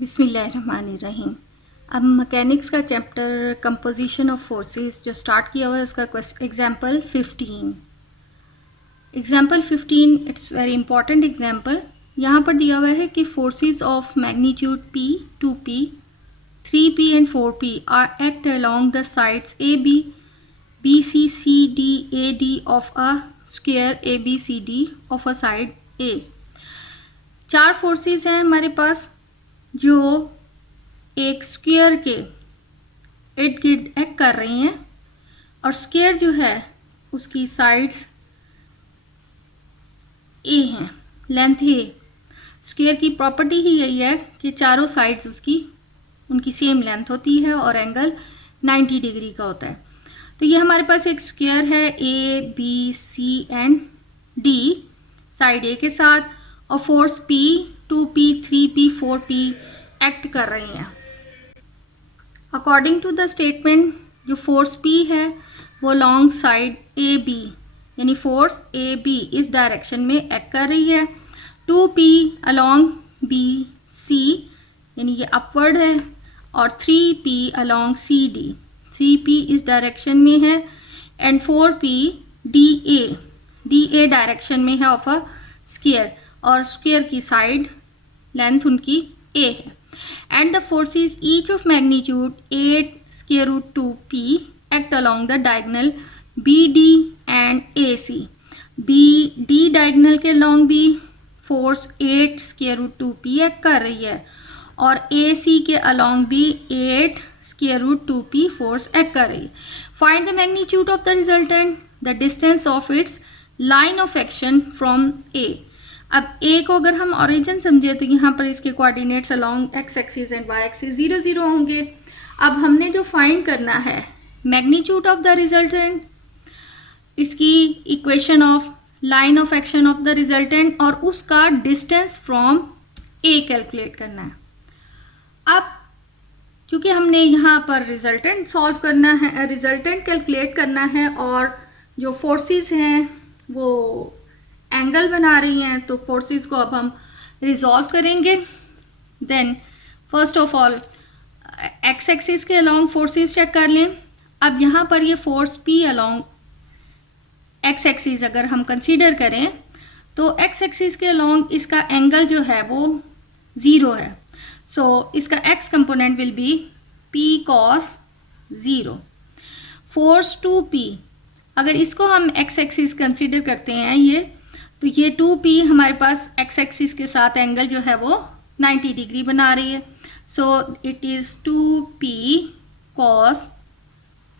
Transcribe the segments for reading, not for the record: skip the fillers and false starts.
बिस्मिल्लाहिर्रहमानिर्रहीम। अब मैकेनिक्स का चैप्टर कंपोजिशन ऑफ फोर्सेस जो स्टार्ट किया हुआ है उसका example 15 it's very important example. यहाँ पर दिया हुआ है कि forces of magnitude P, 2P, 3P and 4P are act along the sides AB, BC, CD, AD of a square ABCD of a side A। चार फोर्सेस हैं हमारे पास जो एक स्क्वायर के इर्द गिर्द एक्ट कर रही हैं और स्क्वायर जो है उसकी साइड्स ए हैं, लेंथ ए। स्क्वायर की प्रॉपर्टी ही यही है कि चारों साइड्स उनकी सेम लेंथ होती है और एंगल 90 डिग्री का होता है। तो ये हमारे पास एक स्क्वायर है A B C and D side A के साथ, और force P, 2P, 3P, 4P act कर रही हैं। अकॉर्डिंग टू द स्टेटमेंट जो फोर्स P है वो लॉन्ग साइड ए बी यानी फोर्स ए बी इस डायरेक्शन में एक्ट कर रही है। 2P अलॉन्ग बी सी यानी ये अपवर्ड है, और 3P along C D, 3P इस डायरेक्शन में है, and 4P D A direction में है ऑफ अ स्क्वायर, और स्क्वायर की साइड लेंथ उनकी a है। And the forces each of magnitude 8√2p act along the diagonal BD and AC। BD diagonal के लॉन्ग भी फोर्स 8√2p एक्ट कर रही है, और AC के अलोंग भी 8√2p फोर्स एक्ट कर रही है। Find the magnitude of the resultant, the distance of it's line of action from A। अब A को अगर हम ओरिजिन समझे तो यहाँ पर इसके coordinates along x axis and y axis 0 0 होंगे। अब हमने जो फाइंड करना है मैग्नीट्यूड ऑफ द रिजल्टेंट, इसकी equation of line of action of the resultant और उसका डिस्टेंस फ्रॉम A कैलकुलेट करना है। अब चूंकि हमने यहाँ पर रिजल्टेंट सॉल्व करना है, रिजल्टेंट कैलकुलेट करना है, और जो फोर्सेस हैं वो एंगल बना रही हैं, तो फोर्सेस को अब हम रिजॉल्व करेंगे। Then first of all x axis के अलोंग फोर्सेस चेक कर लें। अब यहाँ पर ये force P along x axis अगर हम कंसीडर करें तो एक्स एक्सिस के अलोंग इसका एंगल जो है वो 0 है। सो इसका x component will be P cos 0। Force 2P अगर इसको हम x एक्सिस कंसीडर करते हैं तो ये 2P हमारे पास x एक्सिस के साथ एंगल जो है वो 90 डिग्री बना रही है। So it is 2P cos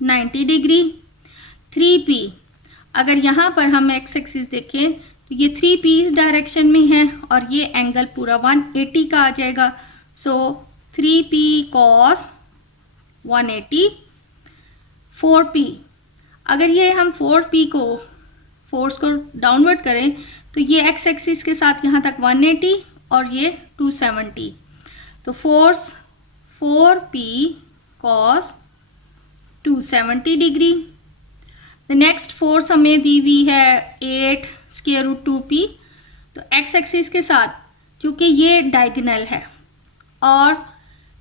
90 degree. 3P अगर यहाँ पर हम x एक्सिस देखें तो ये 3P इस डायरेक्शन में है और ये एंगल पूरा 180 का आ जाएगा। सो 3P cos 180। 4P अगर ये हम 4P को फोर्स को डाउनवर्ड करें तो ये x एक्सिस के साथ यहाँ तक 180 और ये 270, तो force 4P cos 270 degree. The next force हमें दी हुई है 8√2p। तो x एक्सिस के साथ चूँकि ये डायगोनल है और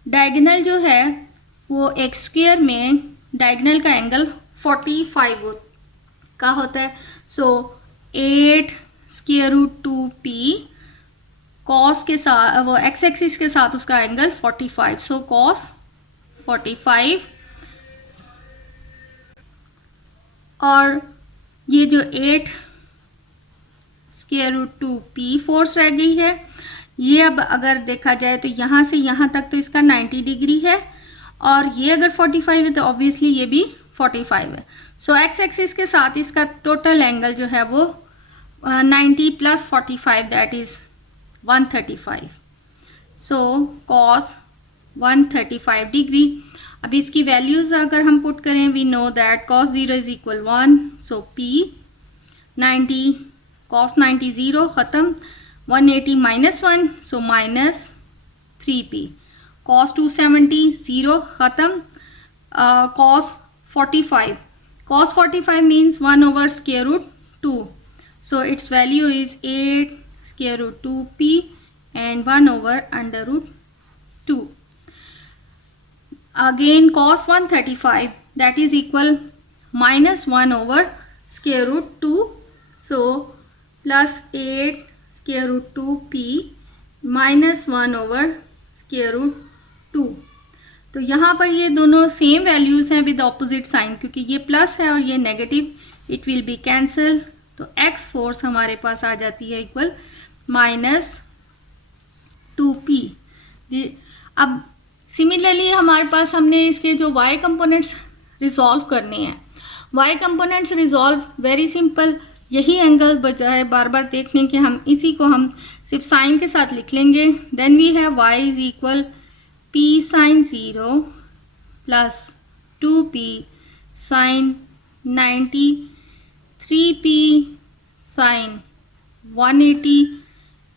डायगोनल जो है वो एक स्क्वायर में डायगोनल का एंगल 45 का होता है। सो 8√2p कॉस के साथ वो x एक्सिस के साथ उसका एंगल 45, सो कॉस 45। और ये जो 8√2p फोर्स रह गई है, ये अब अगर देखा जाए तो यहाँ से यहाँ तक तो इसका 90 डिग्री है, और ये अगर 45 है तो ऑब्वियसली ये भी 45 है। सो एक्स एक्सिस के साथ इसका टोटल एंगल जो है वो 90 + 45 that is 135। So cos 135 degree. अब इसकी वैल्यूज़ अगर हम पुट करें, we know that cos 0 = 1, so P 90 cos 90 0 ख़त्म, 180 - 1 सो -3P, cos 270 0 ख़त्म, cos 45 means 1/√2, so its value is 8√2p and 1/√2। 2. Again cos 135, that is equal minus 1 over square root 2. So plus 8 square root 2p minus 1 over square root 2. तो यहाँ पर ये दोनों same values हैं with opposite sign, क्योंकि ये plus है और ये negative, it will be cancel. तो एक्स फोर्स हमारे पास आ जाती है इक्वल माइनस 2p. अब सिमिलरली हमारे पास हमने इसके जो y कंपोनेंट्स रिजॉल्व करने हैं. y components resolve very simple, यही एंगल बचा है बार बार देखने के, हम इसी को हम सिर्फ साइन के साथ लिख लेंगे. Then we have y is equal p sine 0 plus 2p sine 90, 3p sine 180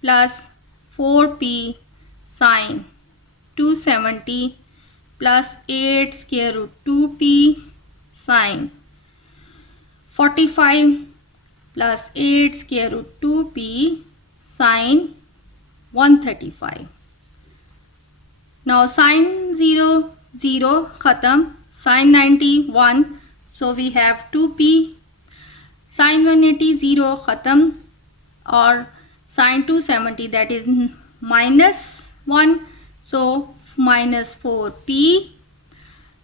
plus 4p sine 270 plus 8 square root 2p sine 45 plus 8 square root 2p sine 135. Now sine 0 0 ख़त्म, sine 90 1, so we have 2p. Sine 180 0 ख़त्म, और sine 270 that is minus 1, so minus 4p.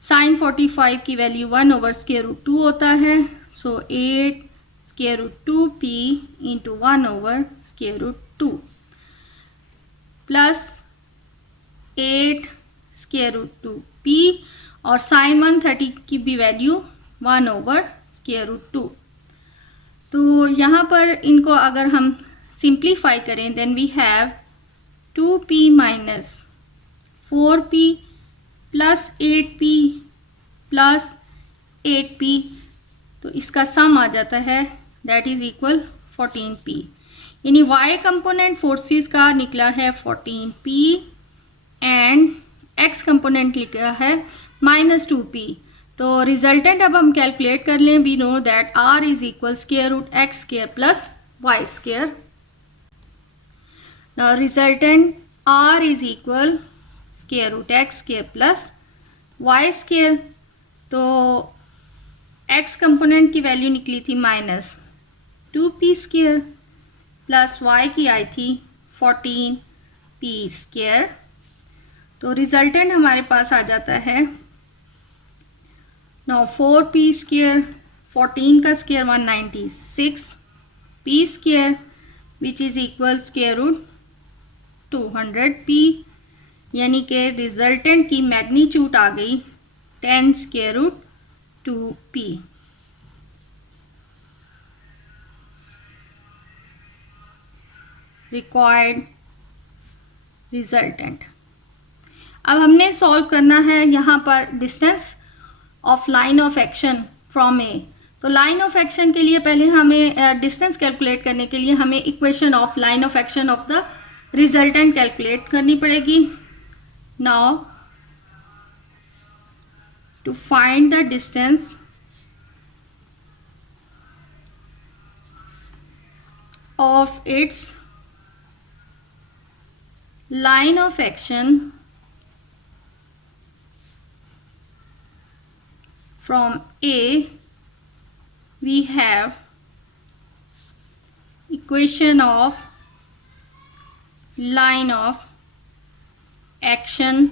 Sine 45 की value 1 over square root 2 होता है, so 8 square root 2p into 1 over square root 2 plus 8 square root 2p, और sign 130 की भी value 1 over square root 2. तो यहाँ पर इनको अगर हम सिंप्लीफाई करें, then we have 2p minus 4p plus 8p plus 8p. तो इसका सम आ जाता है दैट इज इक्वल 14p. यानी y कंपोनेंट फोर्सेस का निकला है 14p एंड x कंपोनेंट निकला है माइनस 2p. तो रिजल्टेंट अब हम कैलकुलेट कर लें. We know that r is equal square root x square plus y square. Now resultant r is equal square root x square plus y square. तो x component की value निकली थी minus 2p square plus y की आई थी 14p square. तो resultant हमारे पास आ जाता है नाउ 4p स्क्वायर, 14 का square 196 p square which is equal square root 200p. यानी कि रिजल्टेंट की मैग्नीट्यूड आ गई 10 square root 2p. Required resultant. अब हमने सॉल्व करना है यहाँ पर distance of line of action from A. तो लाइन ऑफ एक्शन के लिए पहले हमें डिस्टेंस कैलकुलेट करने के लिए हमें equation of line of action of the resultant calculate करनी पड़ेगी. Now to find the distance of its line of action from A, we have equation of line of action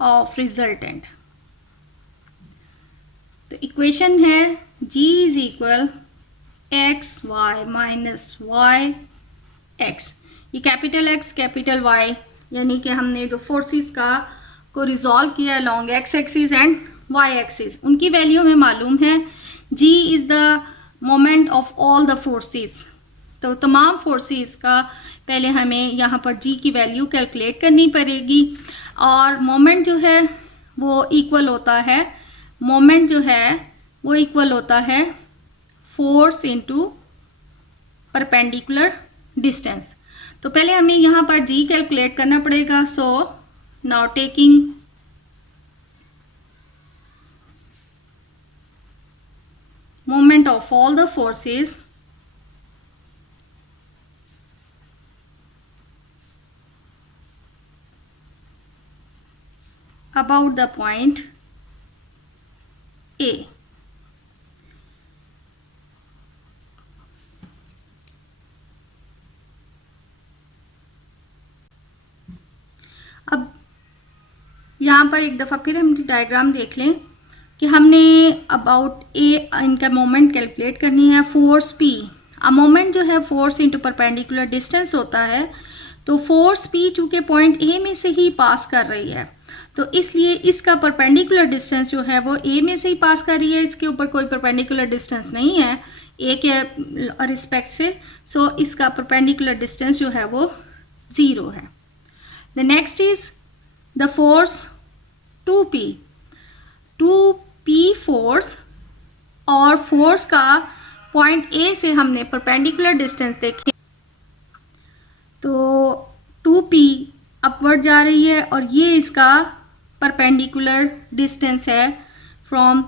of resultant. तो equation है G is equal X Y minus Y X. ये capital X capital Y यानी कि हमने जो forces का को resolve किया along x axis and Y axis, उनकी वैल्यू हमें मालूम है. G is the moment of all the forces. तो तमाम फोर्सेस का पहले हमें यहाँ पर जी की वैल्यू कैलकुलेट करनी पड़ेगी. और मोमेंट जो है वो इक्वल होता है, मोमेंट जो है वो इक्वल होता है फोर्स इनटू परपेंडिकुलर डिस्टेंस. तो पहले हमें यहाँ पर जी कैलकुलेट करना पड़ेगा. So now taking moment of all the forces, about the point A. अब यहाँ पर एक दफ़ा फिर हम डायग्राम देख लें कि हमने अबाउट ए इनका मोमेंट कैलकुलेट करनी है। फोर्स पी, अब मोमेंट जो है फोर्स इंटू परपेंडिकुलर डिस्टेंस होता है, तो फोर्स पी चूँकि पॉइंट ए में से ही पास कर रही है, तो इसलिए इसका परपेंडिकुलर डिस्टेंस जो है वो ए में से ही पास कर रही है, इसके ऊपर कोई परपेंडिकुलर डिस्टेंस नहीं है ए के रिस्पेक्ट से, सो इसका परपेंडिकुलर डिस्टेंस जो है वो 0 है। The next is the force 2p, 2p force, और फोर्स का पॉइंट ए से हमने परपेंडिकुलर डिस्टेंस देखे, तो 2p अपवर्ड जा रही है और ये इसका परपेंडिकुलर डिस्टेंस है फ्रॉम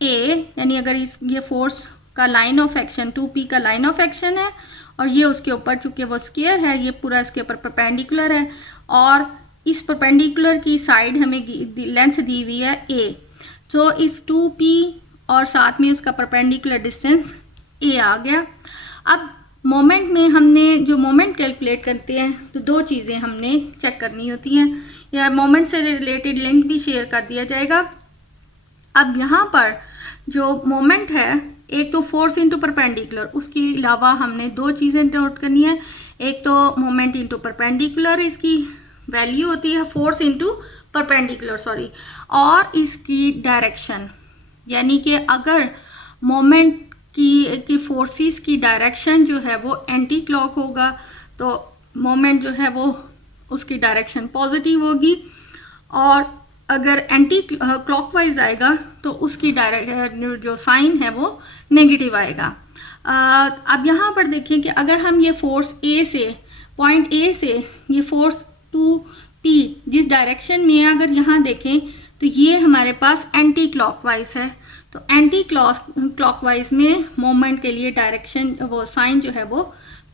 ए, यानी अगर ये फोर्स का लाइन ऑफ एक्शन 2p का लाइन ऑफ एक्शन है और ये उसके ऊपर चूंकि वो स्क्वायर है, ये पूरा इसके ऊपर परपेंडिकुलर है और इस परपेंडिकुलर की साइड हमें लेंथ दी हुई है a, तो इस 2p और साथ में उसका परपेंडिकुलर डिस्टेंस a आ गया। अब मोमेंट में हमने जो मोमेंट कैलकुलेट करते हैं तो दो चीज़ें हमने चेक करनी होती हैं, या मोमेंट से रिलेटेड लिंक भी शेयर कर दिया जाएगा। अब यहाँ पर जो मोमेंट है, एक तो फोर्स इंटू परपेंडिकुलर, उसके अलावा हमने दो चीज़ें नोट करनी है। एक तो मोमेंट इंटू परपेंडिकुलर, इसकी वैल्यू होती है फोर्स इंटू परपेंडिकुलर सॉरी, और इसकी डायरेक्शन, यानी कि अगर मोमेंट की फोर्सेस की डायरेक्शन जो है वो एंटी क्लॉक होगा तो मोमेंट जो है वो उसकी डायरेक्शन पॉजिटिव होगी, और अगर एंटी क्लॉकवाइज आएगा तो उसकी जो साइन है वो नेगेटिव आएगा। अब यहाँ पर देखिए कि अगर हम ये फोर्स ए से, पॉइंट ए से ये फोर्स 2p जिस डायरेक्शन में है, अगर यहाँ देखें तो ये हमारे पास एंटी क्लॉकवाइज है, तो एंटी क्लॉकवाइज में मोमेंट के लिए डायरेक्शन वो साइन जो है वो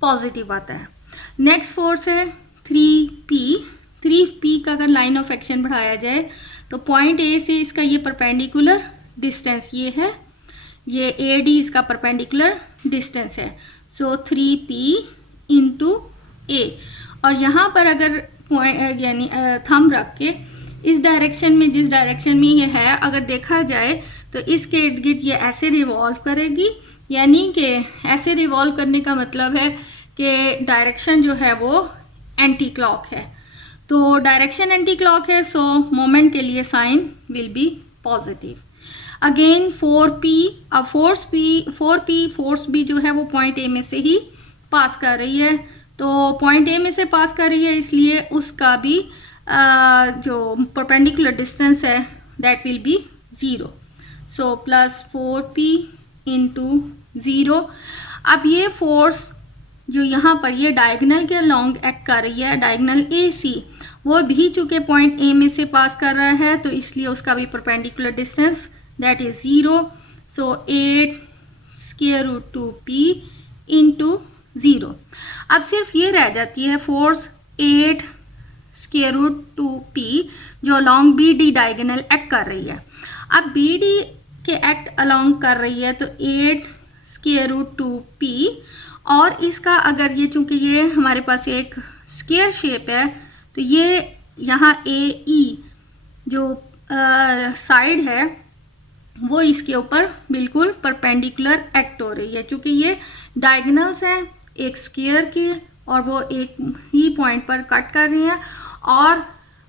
पॉजिटिव आता है। नेक्स्ट फोर्स है 3p, 3p का अगर लाइन ऑफ एक्शन बढ़ाया जाए तो पॉइंट ए से इसका ये परपेंडिकुलर डिस्टेंस ये है, ये AD इसका परपेंडिकुलर डिस्टेंस है, सो 3p इंटू a, और यहाँ पर अगर पॉइंट यानी थंब रख के इस डायरेक्शन में, जिस डायरेक्शन में ये है, अगर देखा जाए तो इसके इर्द गिर्द ये ऐसे रिवॉल्व करेगी, यानी कि ऐसे रिवॉल्व करने का मतलब है कि डायरेक्शन जो है वो एंटी क्लॉक है, तो डायरेक्शन एंटी क्लॉक है, सो मोमेंट के लिए sine will be positive. Again 4p, अब फोर्स भी जो है वो पॉइंट ए में से ही पास कर रही है, तो पॉइंट ए में से पास कर रही है इसलिए उसका भी जो परपेंडिकुलर डिस्टेंस है that will B 0, so plus 4p into 0। अब ये फोर्स जो यहाँ पर ये डायगोनल के अलॉन्ग एक्ट कर रही है, डायगोनल AC, वो भी चूँकि पॉइंट ए में से पास कर रहा है तो इसलिए उसका भी perpendicular distance that is 0, so 8 square root 2p into 0। अब सिर्फ ये रह जाती है फोर्स 8 स्क्वायर रूट 2p जो अलॉन्ग BD डायगोनल एक्ट कर रही है। अब BD के एक्ट अलॉन्ग कर रही है तो 8 स्क्वायर रूट 2p, और इसका अगर ये चूंकि ये हमारे पास एक स्क्वायर शेप है तो ये यहाँ AE जो साइड है वो इसके ऊपर बिल्कुल परपेंडिकुलर एक्ट हो रही है, चूँकि ये डायगोनल्स हैं एक स्क्वायर के और वो एक ही पॉइंट पर कट कर रही हैं, और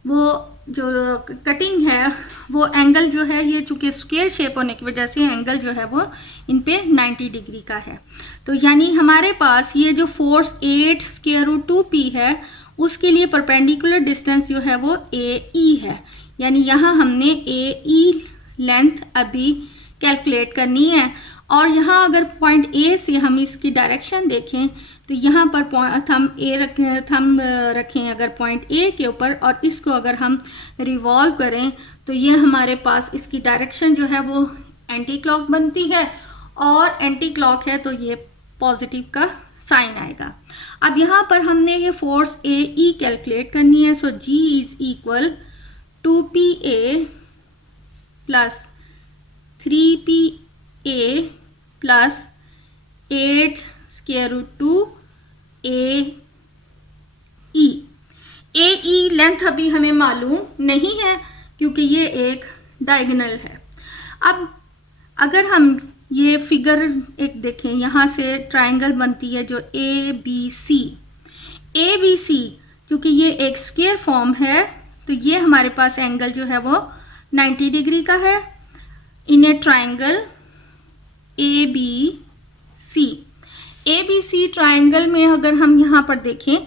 वो जो कटिंग है वो एंगल जो है ये चूँकि स्क्वायर शेप होने की वजह से एंगल जो है वो इन पे 90 डिग्री का है, तो यानी हमारे पास ये जो फोर्स 8 स्क्वायर रूट 2p है उसके लिए परपेंडिकुलर डिस्टेंस जो है वो AE है, यानी यहाँ हमने AE लेंथ अभी कैलकुलेट करनी है, और यहाँ अगर पॉइंट A से हम इसकी डायरेक्शन देखें तो यहाँ पर थंब रखें अगर पॉइंट A के ऊपर, और इसको अगर हम रिवॉल्व करें तो ये हमारे पास इसकी डायरेक्शन जो है वो एंटी क्लॉक बनती है, और एंटी क्लॉक है तो ये पॉजिटिव का साइन आएगा। अब यहाँ पर हमने ये फोर्स AE कैलकुलेट करनी है, so G is equal 2PA plus 3PA plus 8 square root 2 AE। AE length अभी हमें मालूम नहीं है क्योंकि ये एक डायगोनल है। अब अगर हम ये फिगर एक देखें, यहाँ से ट्रायंगल बनती है जो ABC। ABC क्योंकि ये एक स्क्वायर फॉर्म है तो ये हमारे पास एंगल जो है वो 90 डिग्री का है in a triangle ABC। ABC triangle में अगर हम यहाँ पर देखें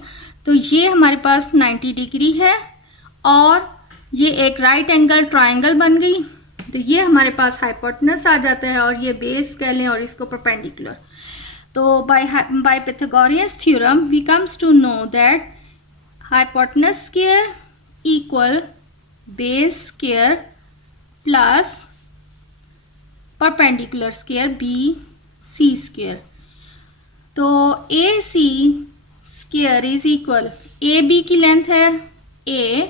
तो ये हमारे पास 90 डिग्री है और ये एक राइट एंगल ट्रायंगल बन गई, तो ये हमारे पास हाइपोटेनस आ जाता है और ये बेस कह लें और इसको परपेंडिकुलर। तो by Pythagoreans theorem we comes to know that hypotenuse square equal base square plus perpendicular square BC square. तो AC square is equal, AB की लेंथ है A,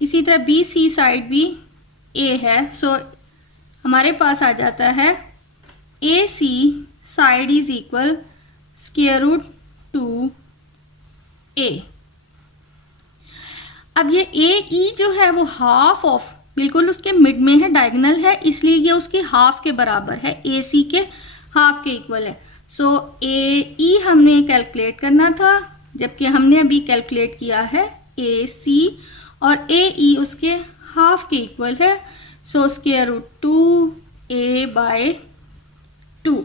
इसी तरह BC साइड भी A है, सो हमारे पास आ जाता है AC side is equal square root 2A। अब ये AE जो है वो हाफ ऑफ, बिल्कुल उसके मिड में है, डायगोनल है, इसलिए ये उसके हाफ के बराबर है, AC के हाफ के इक्वल है। सो AE हमने कैलकुलेट करना था जबकि हमने अभी कैलकुलेट किया है AC और AE उसके हाफ के इक्वल है, so square root 2A bye 2।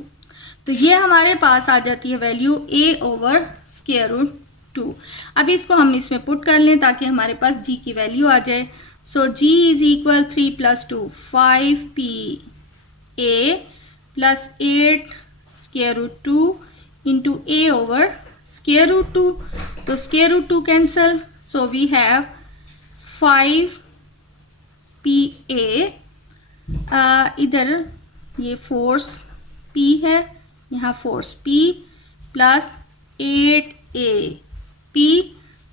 तो ये हमारे पास आ जाती है value A over square root 2। अब इसको हम इसमें पुट कर लें ताकि हमारे पास G की वैल्यू आ जाए। So G is equal 3 + 2 5PA plus 8 square root 2 into A over square root 2। तो square root 2 cancel, so we have 5PA। इधर ये फोर्स P है, यहाँ force P plus 8AP,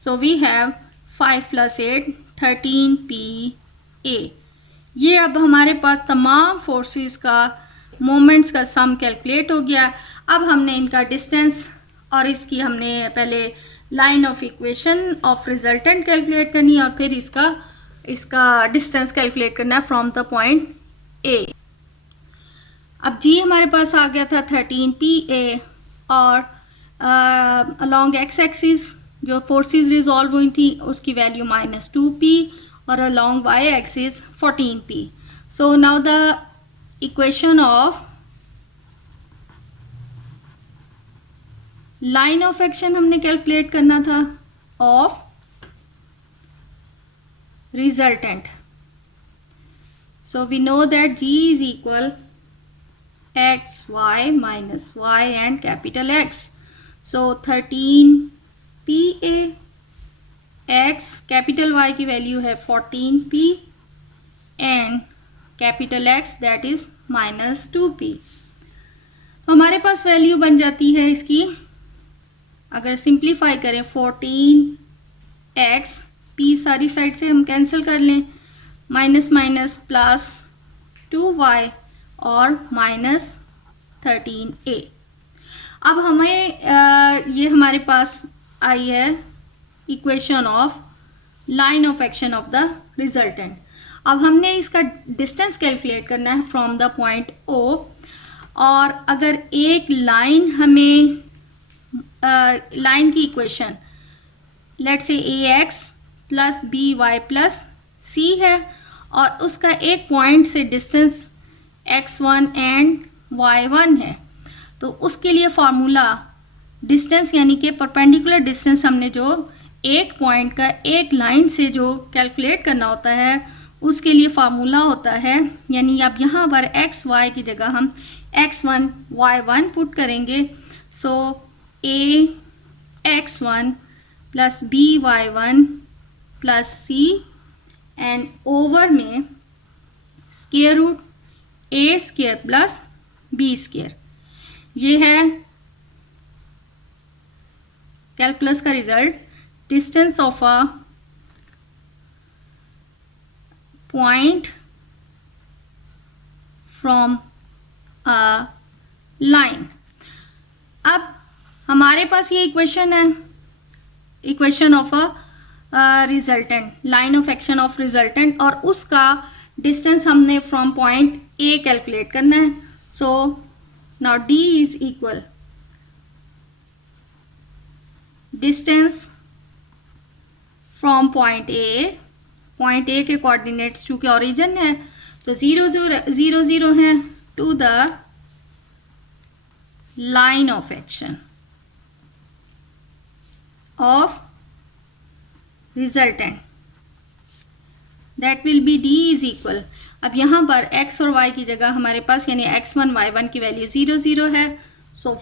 so we have 5 + 8 13PA। ये अब हमारे पास तमाम फोर्सेस का मोमेंट्स का सम कैलकुलेट हो गया। अब हमने इनका डिस्टेंस और इसकी हमने पहले line of equation of resultant calculate करनी है और फिर इसका डिस्टेंस कैलकुलेट करना है फ्रॉम द पॉइंट A। अब G हमारे पास आ गया था 13PA और अलोंग एक्स एक्सिस जो फोर्सेस रिजॉल्व हुई थी उसकी वैल्यू -2P और along y axis 14P। So now the equation of line of action हमने कैलकुलेट करना था of resultant. So we know that G is equal x y minus y and capital X. So 13PA, x capital Y की value है 14P and capital X that is -2P। हमारे पास value बन जाती है इसकी, अगर सिंप्लीफाई करें 14x, P सारी साइड से हम कैंसिल कर लें, माइनस माइनस प्लस 2y और -13A। अब हमें ये हमारे पास आई है equation of line of action of the resultant. अब हमने इसका डिस्टेंस कैलकुलेट करना है फ्रॉम द पॉइंट O, और अगर एक लाइन हमें लाइन की equation let's say AX plus BY plus C है और उसका एक पॉइंट से डिस्टेंस x1 एंड y1 है, तो उसके लिए फॉर्मूला डिस्टेंस यानी कि परपेंडिकुलर डिस्टेंस हमने जो एक पॉइंट का एक लाइन से जो कैलकुलेट करना होता है उसके लिए फार्मूला होता है, यानी अब यहाँ पर एक्स वाई की जगह हम x1 y1 पुट करेंगे। So a x1 plus b y1 plus c and over में square root a square plus b square. ये है कैलकुलस का result. Distance of a point from a line. अब हमारे पास ये इक्वेशन है, equation of a resultant, line of action of resultant, और उसका डिस्टेंस हमने फ्रॉम पॉइंट ए कैलकुलेट करना है. So now D is equal distance from point A के कोऑर्डिनेट्स चूंकि ओरिजिन है तो 0 0 0 है to the line of action of resultant, that will be D is equal. अब यहाँ पर x और y की जगह हमारे पास यानी x1 y1 की वैल्यू 0 0 है. सो